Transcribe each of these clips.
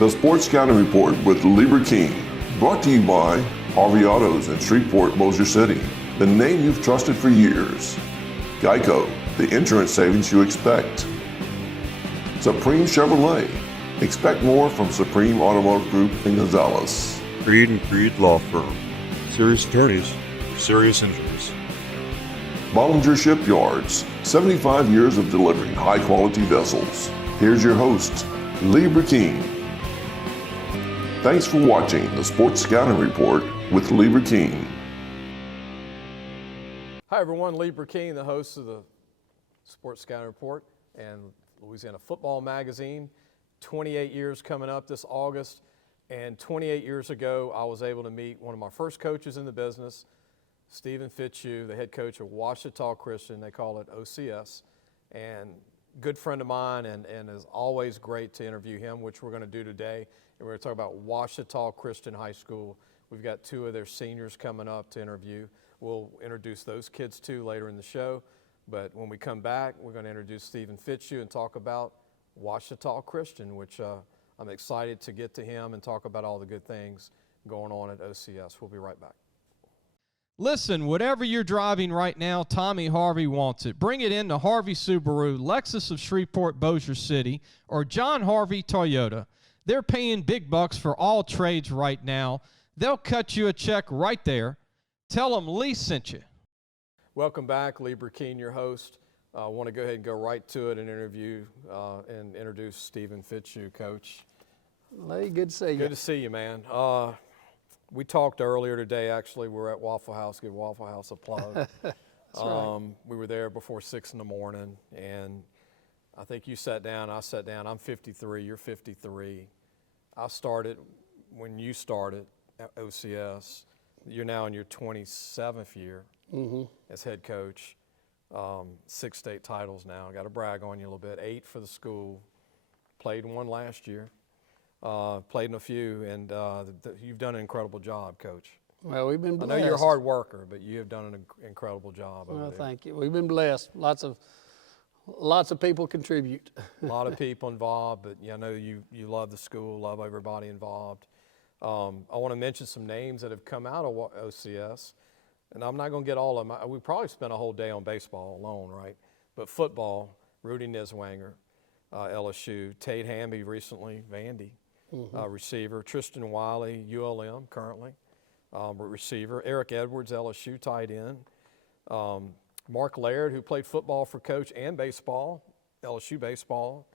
The Sports Scouting Report with Lieber King, brought to you by Harvey Autos in Shreveport, Bossier City, the name you've trusted for years. Geico, the insurance savings you expect. Supreme Chevrolet, expect more from Supreme Automotive Group in Gonzales. Creed and Creed Law Firm, serious attorneys for serious injuries. Bollinger Shipyards, 75 years of delivering high-quality vessels. Here's your host, Lieber King. Thanks for watching the Sports Scouting Report with Lieber King. Hi everyone, Lieber King, the host of the Sports Scouting Report and Louisiana Football Magazine. 28 years coming up this August, and 28 years ago I was able to meet one of my first coaches in the business, Stephen Fitzhugh, the head coach of Ouachita Christian. They call it OCS, and good friend of mine, and is always great to interview him, which we're going to do today. And we're going to talk about Ouachita Christian High School. We've got two of their seniors coming up to interview. We'll introduce those kids too later in the show. But when we come back, we're going to introduce Stephen Fitzhugh and talk about Ouachita Christian, which I'm excited to get to him and talk about all the good things going on at OCS. We'll be right back. Listen, whatever you're driving right now, Tommy Harvey wants it. Bring it in to Harvey Subaru, Lexus of Shreveport, Bossier City, or John Harvey Toyota. They're paying big bucks for all trades right now. They'll cut you a check right there. Tell them Lee sent you. Welcome back, Lieber King, your host. I want to go ahead and go right to it and interview and introduce Stephen Fitzhugh, Coach. Lee, good to see you. Good to see you, man. We talked earlier today, actually. We were at Waffle House, give Waffle House a plug. That's right. We were there before 6 in the morning, and I think you sat down, I sat down. I'm 53, you're 53. I started when you started at OCS. You're now in your 27th year as head coach. 6 state titles now. I got to brag on you a little bit. 8 for the school. Played in one last year. Played in a few, and you've done an incredible job, Coach. Well, we've been blessed. I know you're a hard worker, but you have done an incredible job over there. Thank you. We've been blessed. Lots of people contribute. A lot of people involved, but I know you love the school, love everybody involved. I want to mention some names that have come out of OCS, and I'm not going to get all of them. We probably spent a whole day on baseball alone, right? But football, Rudy Niswanger, LSU, Tate Hamby recently, Vandy, receiver, Tristan Wiley, ULM currently, receiver, Eric Edwards, LSU, tight end, Mark Laird, who played football for Coach and baseball, LSU baseball.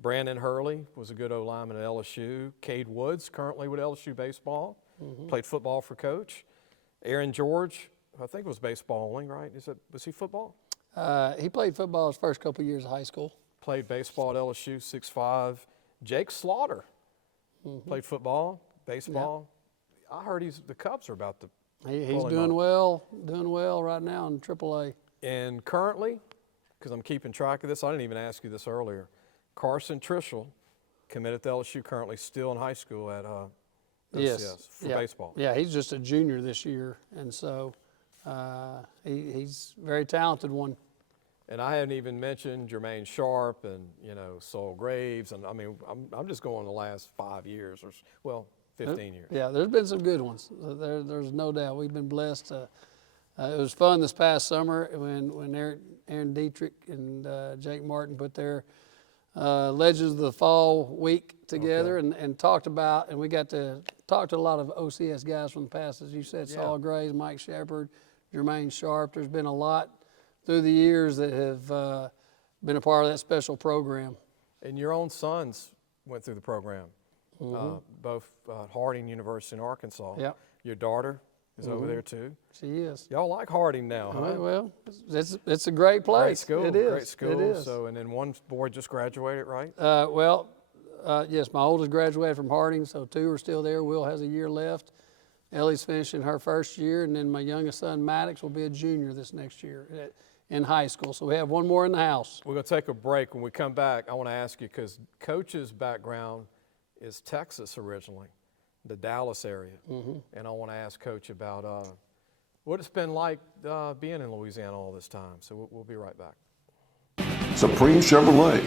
Brandon Hurley was a good O-lineman at LSU. Cade Woods, currently with LSU baseball, played football for Coach. Aaron George, I think it was baseball only, right? Was he football? He played football his first couple years of high school. Played baseball at LSU, 6'5". Jake Slaughter played football, baseball. Yeah. I heard the Cubs are about to. He's doing well right now in AAA. And currently, because I'm keeping track of this, I didn't even ask you this earlier. Carson Trishel, committed to LSU, currently still in high school at OCS for baseball. Yeah, he's just a junior this year, and so he's a very talented one. And I haven't even mentioned Jermaine Sharp and Sol Graves, and I mean I'm just going the last 5 years 15 years. Yeah, there's been some good ones. There's no doubt. We've been blessed. It was fun this past summer when Aaron Dietrich and Jake Martin put their Legends of the Fall week together and talked about, and we got to talk to a lot of OCS guys from the past, as you said, Saul Graves, Mike Shepard, Jermaine Sharp. There's been a lot through the years that have been a part of that special program. And your own sons went through the program, both Harding University in Arkansas. Yep. Your daughter is over there too. She is. Y'all like Harding now, huh? Well, it's a great place. Great school. It is. Great school. It is. So, and then one boy just graduated, right? Yes, my oldest graduated from Harding, so 2 are still there. Will has a year left. Ellie's finishing her first year, and then my youngest son, Maddox, will be a junior this next year in high school. So we have one more in the house. We're going to take a break. When we come back, I want to ask you, because Coach's background is Texas originally, the Dallas area. And I want to ask Coach about what it's been like being in Louisiana all this time. So we'll be right back. Supreme Chevrolet.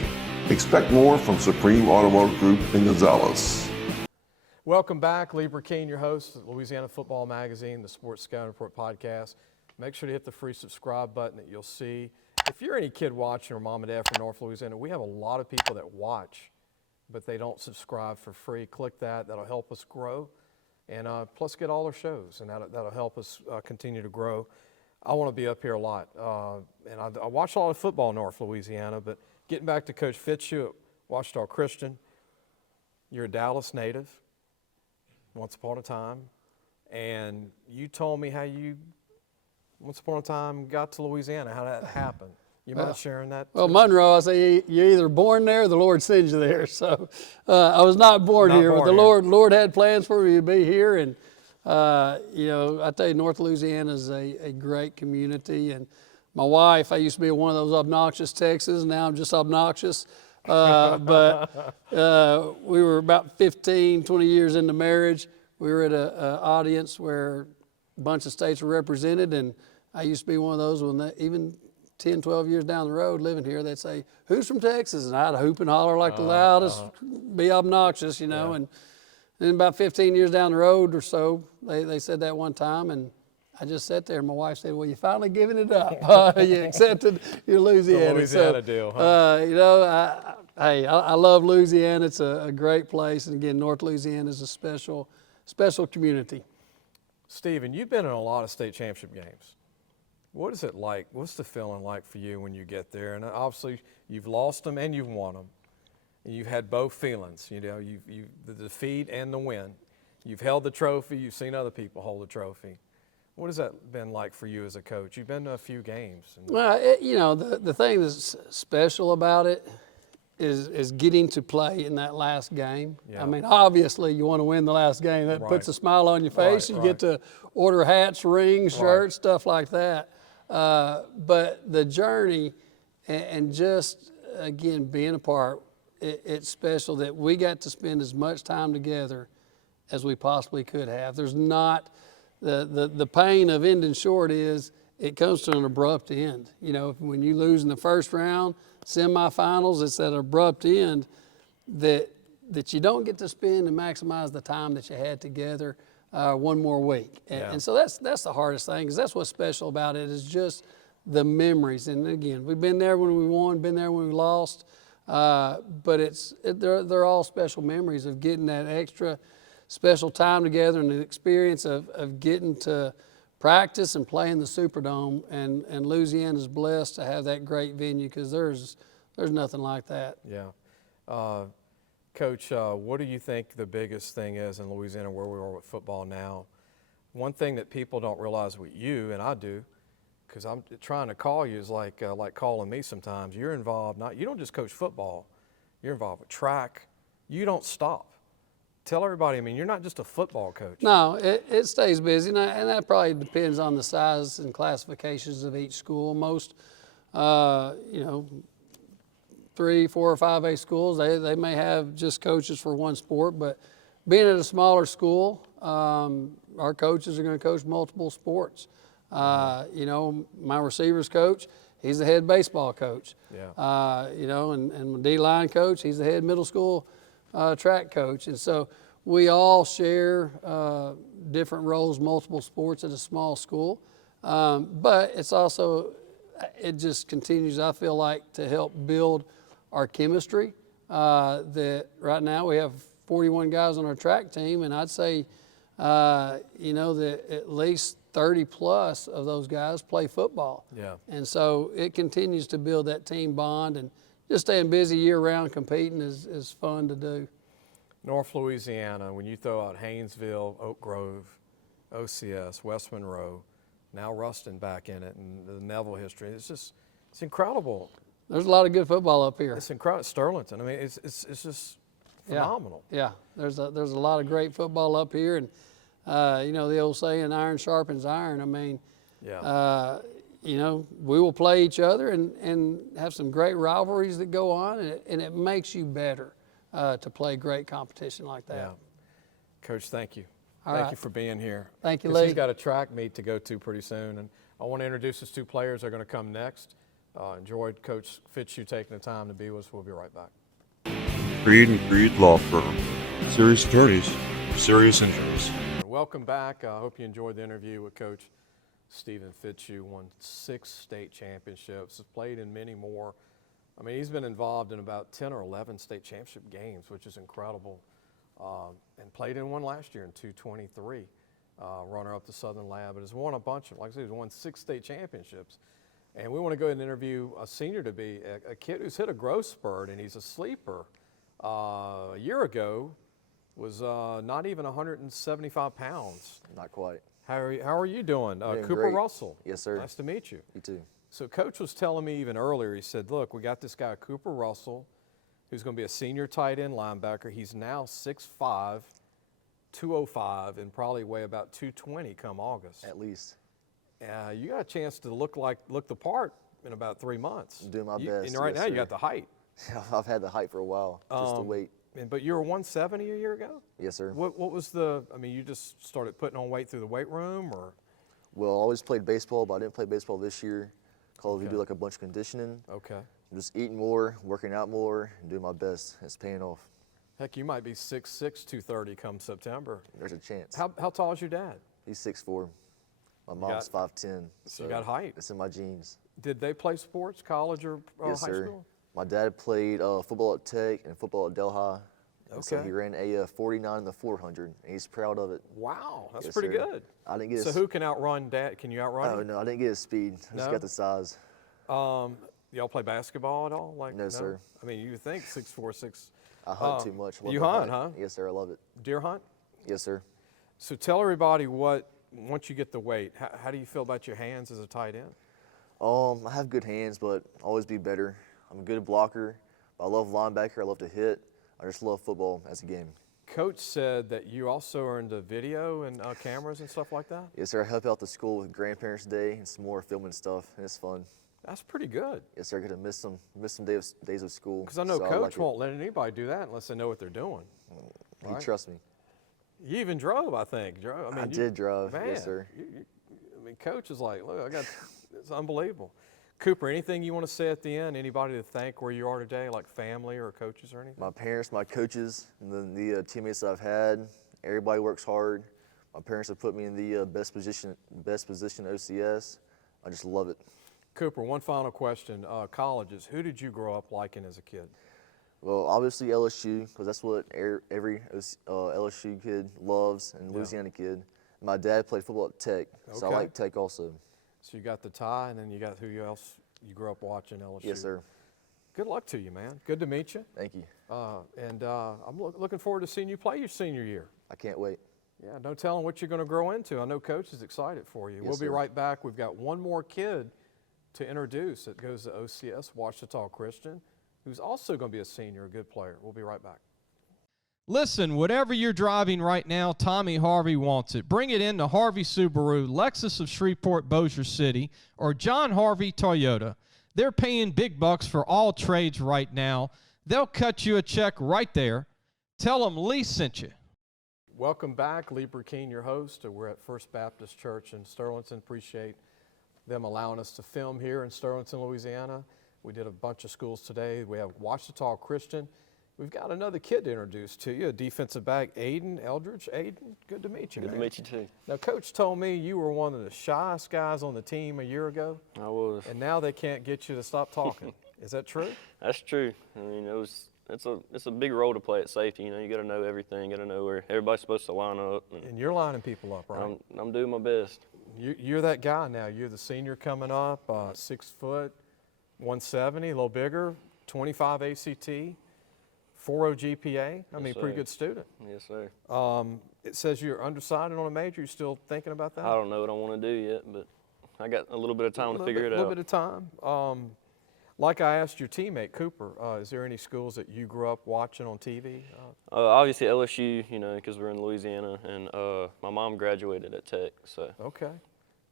Expect more from Supreme Automotive Group in Gonzales. Welcome back. Lee Burkeen, your host of Louisiana Football Magazine, the Sports Scouting Report podcast. Make sure to hit the free subscribe button that you'll see. If you're any kid watching or mom and dad from North Louisiana, we have a lot of people that watch, but they don't subscribe for free. Click that. That'll help us grow. And plus get all our shows, and that'll help us continue to grow. I want to be up here a lot. And I watch a lot of football in North Louisiana, but getting back to Coach Fitzhugh at Ouachita Christian, you're a Dallas native once upon a time, and you told me how you once upon a time got to Louisiana, how that happened. You mind sharing that? Well, Monroe, I say you're either born there or the Lord sends you there. So I was not born here, but the Lord had plans for me to be here. And, you know, I tell you, North Louisiana is a great community. And my wife, I used to be one of those obnoxious Texans. Now I'm just obnoxious. But we were about 15, 20 years into marriage. We were at an audience where a bunch of states were represented. And I used to be one of those when even 10, 12 years down the road living here, they'd say, who's from Texas? And I'd hoop and holler like the loudest, be obnoxious, you know. And then about 15 years down the road or so, they said that one time, and I just sat there, and my wife said, well, you finally giving it up. You accepted your Louisiana. The Louisiana deal, huh? You know, I love Louisiana. It's a great place. And again, North Louisiana is a special community. Stephen, you've been in a lot of state championship games. What is it like? What's the feeling like for you when you get there? And obviously, you've lost them and you've won them. And you've had both feelings, you know, the defeat and the win. You've held the trophy. You've seen other people hold the trophy. What has that been like for you as a coach? You've been to a few games. Well, you know, the thing that's special about it is getting to play in that last game. Yeah. I mean, obviously, you want to win the last game. That puts a smile on your face. You get to order hats, rings, shirts, stuff like that. But the journey and just, again, being a part, it's special that we got to spend as much time together as we possibly could have. There's not, the pain of ending short is it comes to an abrupt end. You know, when you lose in the first round, semifinals, it's that abrupt end that you don't get to spend and maximize the time that you had together one more week. And so that's the hardest thing, because that's what's special about it, is just the memories. And again, we've been there when we won, been there when we lost, but they're all special memories of getting that extra special time together and the experience of getting to practice and play in the Superdome. And Louisiana's blessed to have that great venue, because there's nothing like that. Yeah. Coach, what do you think the biggest thing is in Louisiana where we are with football now? One thing that people don't realize with you, and I do, because I'm trying to call you, is like calling me sometimes. You're involved, you don't just coach football. You're involved with track. You don't stop. Tell everybody, I mean, you're not just a football coach. No, it stays busy, and that probably depends on the size and classifications of each school. Most, you know, 3, 4, or 5A schools, they may have just coaches for one sport, but being at a smaller school, our coaches are going to coach multiple sports. You know, my receivers coach, he's the head baseball coach. Yeah. You know, and my D-line coach, he's the head middle school track coach. And so we all share different roles, multiple sports at a small school. But it's also, it just continues, I feel like, to help build our chemistry. That right now we have 41 guys on our track team, and I'd say, you know, that at least 30 plus of those guys play football. Yeah. And so it continues to build that team bond, and just staying busy year-round competing is fun to do. North Louisiana, when you throw out Haynesville, Oak Grove, OCS, West Monroe, now Ruston back in it, and the Neville history, it's incredible. There's a lot of good football up here. It's incredible. Sterlington, I mean, it's just phenomenal. Yeah, there's a lot of great football up here, and you know the old saying, iron sharpens iron. I mean, you know, we will play each other and have some great rivalries that go on, and it makes you better to play great competition like that. Yeah. Coach, thank you. All thank right. you for being here. Thank you, Lee. He's got a track meet to go to pretty soon, and I want to introduce his two players. They're going to come next. Enjoyed Coach Fitzhugh taking the time to be with us. We'll be right back. Creed and Creed Law Firm. Serious attorneys or serious injuries. Welcome back. I hope you enjoyed the interview with Coach Stephen Fitzhugh. Won 6 state championships, has played in many more. I mean, he's been involved in about 10 or 11 state championship games, which is incredible, and played in one last year in 223, runner-up to Southern Lab, but has won a bunch of, like I said, he's won 6 state championships. And we want to go ahead and interview a senior-to-be, a kid who's hit a growth spurt, and he's a sleeper. A year ago, was not even 175 pounds. Not quite. How are you doing? Doing Cooper great. Russell. Yes, sir. Nice to meet you. You too. So Coach was telling me even earlier, he said, look, we got this guy, Cooper Russell, who's going to be a senior tight end linebacker. He's now 6'5", 205, and probably weigh about 220 come August. At least. You got a chance to look the part in about 3 months. I'm doing my best. And right yes, now you sir. got the height. I've had the height for a while, just the weight. But you were 170 a year ago? Yes, sir. What was you just started putting on weight through the weight room, or? Well, I always played baseball, but I didn't play baseball this year because we do like a bunch of conditioning. Okay. I'm just eating more, working out more, and doing my best. It's paying off. Heck, you might be 6'6", 230 come September. There's a chance. How tall is your dad? He's 6'4". My mom's 5'10". So you got height. It's in my genes. Did they play sports, college or Yes, high sir. school? My dad played football at Tech and football at Delhi. And so Okay. he ran a 49 in the 400, and he's proud of it. Wow, that's Yes, pretty sir. good. I didn't get So who can outrun Dad? Can you outrun Oh, him? no, I didn't get his speed. I just No? got the size. Y'all play basketball at all? No, sir. I mean, you think 6'4", 6. I hunt too much. I love You to hunt, huh? Yes, sir. I love it. Deer hunt? Yes, sir. So tell everybody once you get the weight, how do you feel about your hands as a tight end? I have good hands, but always be better. I'm a good blocker. I love linebacker. I love to hit. I just love football as a game. Coach said that you also are into video and cameras and stuff like that? Yes, sir. I help out the school with Grandparents' Day and some more filming stuff, and it's fun. That's pretty good. Yes, sir. I get to miss some days of school. Because I know so Coach like it. won't let anybody do that unless they know what they're doing. He right? trusts me. You even drove, I think. I did drive. Man, Yes, sir. I mean, Coach is like, look, it's unbelievable. Cooper, anything you want to say at the end? Anybody to thank where you are today, like family or coaches or anything? My parents, my coaches, and then the teammates that I've had. Everybody works hard. My parents have put me in the best position OCS. I just love it. Cooper, one final question. Colleges, who did you grow up liking as a kid? Well, obviously LSU, because that's what every LSU kid loves, and Louisiana kid. My dad played football at Tech, so I Okay. like Tech also. So you got the tie, and then you got who else you grew up watching, LSU? Yes, sir. Good luck to you, man. Good to meet you. Thank you. I'm looking forward to seeing you play your senior year. I can't wait. Yeah, no telling what you're going to grow into. I know Coach is excited for you. Yes, We'll be sir. right back. We've got one more kid to introduce that goes to OCS, Ouachita Christian, who's also going to be a senior, a good player. We'll be right back. Listen, whatever you're driving right now, Tommy Harvey wants it. Bring it in to Harvey Subaru, Lexus of Shreveport, Bossier City, or John Harvey Toyota. They're paying big bucks for all trades right now. They'll cut you a check right there. Tell them Lee sent you. Welcome back. Lee Burkeen, your host. We're at First Baptist Church in Sterlington. Appreciate them allowing us to film here in Sterlington, Louisiana. We did a bunch of schools today. We have Ouachita Christian. We've got another kid to introduce to you, a defensive back, Aiden Eldridge. Aiden, good to meet you, Good man. to meet you too. Now, Coach told me you were one of the shyest guys on the team a year ago, I was. and now they can't get you to stop talking. Is that true? That's true. I mean, it's a big role to play at safety. You know, you got to know everything. You got to know where everybody's supposed to line up. And you're lining people up, right? I'm doing my best. You're that guy now. You're the senior coming up, 6 foot, 170, a little bigger, 25 ACT, 4.0 GPA. I mean, sir. pretty good student. Yes, sir. It says you're undecided on a major. You still thinking about that? I don't know what I want to do yet, but I got a little bit of time to figure it A little out. bit of time. Like I asked your teammate, Cooper, is there any schools that you grew up watching on TV? Obviously LSU, you know, because we're in Louisiana, and my mom graduated at Tech, so. Okay.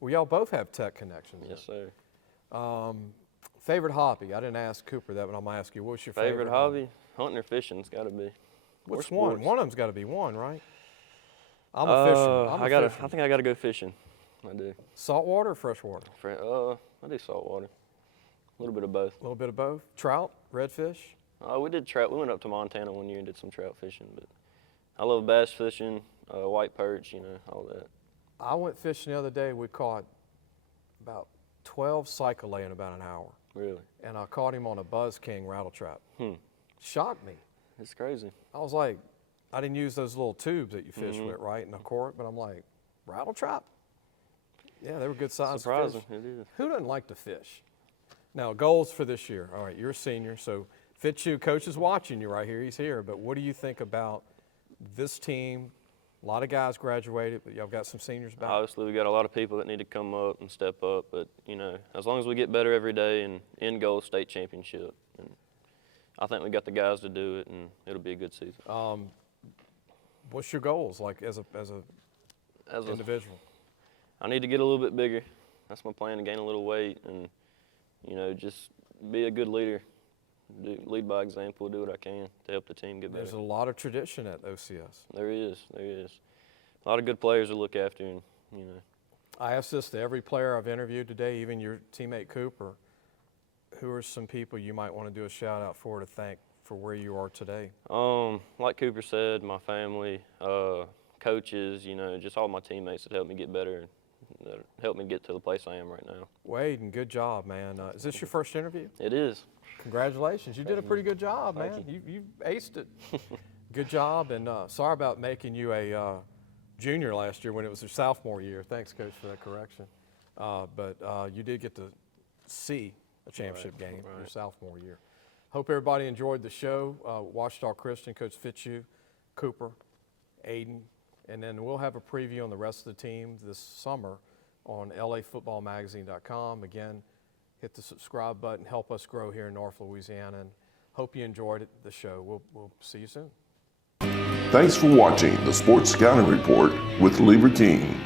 Well, y'all both have Tech connections. Yes, sir. Favorite hobby? I didn't ask Cooper that, but I'm going to ask you. What's your Favorite hobby? Hunting or fishing's got to be. Which Or one? sports. One of them's got to be one, right? I'm a fisherman. I think I got to go fishing. I do. Saltwater or freshwater? I do saltwater. A little bit of both. A little bit of both. Trout, redfish. We did trout. We went up to Montana one year and did some trout fishing, but I love bass fishing, white perch, all that. I went fishing the other day. We caught about 12 cyclay in about an hour. Really? And I caught him on a Buzz King rattle trap. Shocked me. It's crazy. I was like, I didn't use those little tubes that you fish with, right, in the court, but I'm like, rattle trap? Yeah, they were good size Surprising, fish. it is. Who doesn't like to fish? Now, goals for this year. All right, you're a senior, so Fitzhugh, coach is watching you right here. He's here. But what do you think about this team? A lot of guys graduated, but y'all got some seniors back. Obviously, we got a lot of people that need to come up and step up. But, as long as we get better every day and end goal state championship, and I think we got the guys to do it, and it'll be a good season. What's your goals, like as a individual? I need to get a little bit bigger. That's my plan, to gain a little weight and, just be a good leader. Lead by example, do what I can to help the team get better. There's a lot of tradition at OCS. There is. A lot of good players to look after, and, I asked this to every player I've interviewed today, even your teammate Cooper. Who are some people you might want to do a shout out for to thank for where you are today? Like Cooper said, my family, coaches, just all my teammates that helped me get better, that helped me get to the place I am right now. Wade, and good job, man. Is this your first interview? It is. Congratulations. You did a pretty good job, man. You aced it. Good job, and sorry about making you a junior last year when it was your sophomore year. Thanks, Coach, for that correction. But you did get to see a championship game your sophomore year. Hope everybody enjoyed the show. Ouachita Christian, Coach Fitzhugh, Cooper, Aiden, and then we'll have a preview on the rest of the team this summer on lafootballmagazine.com. Again, hit the subscribe button, help us grow here in North Louisiana, and hope you enjoyed the show. We'll see you soon. Thanks for watching the Sports Scouting Report with Lieber King.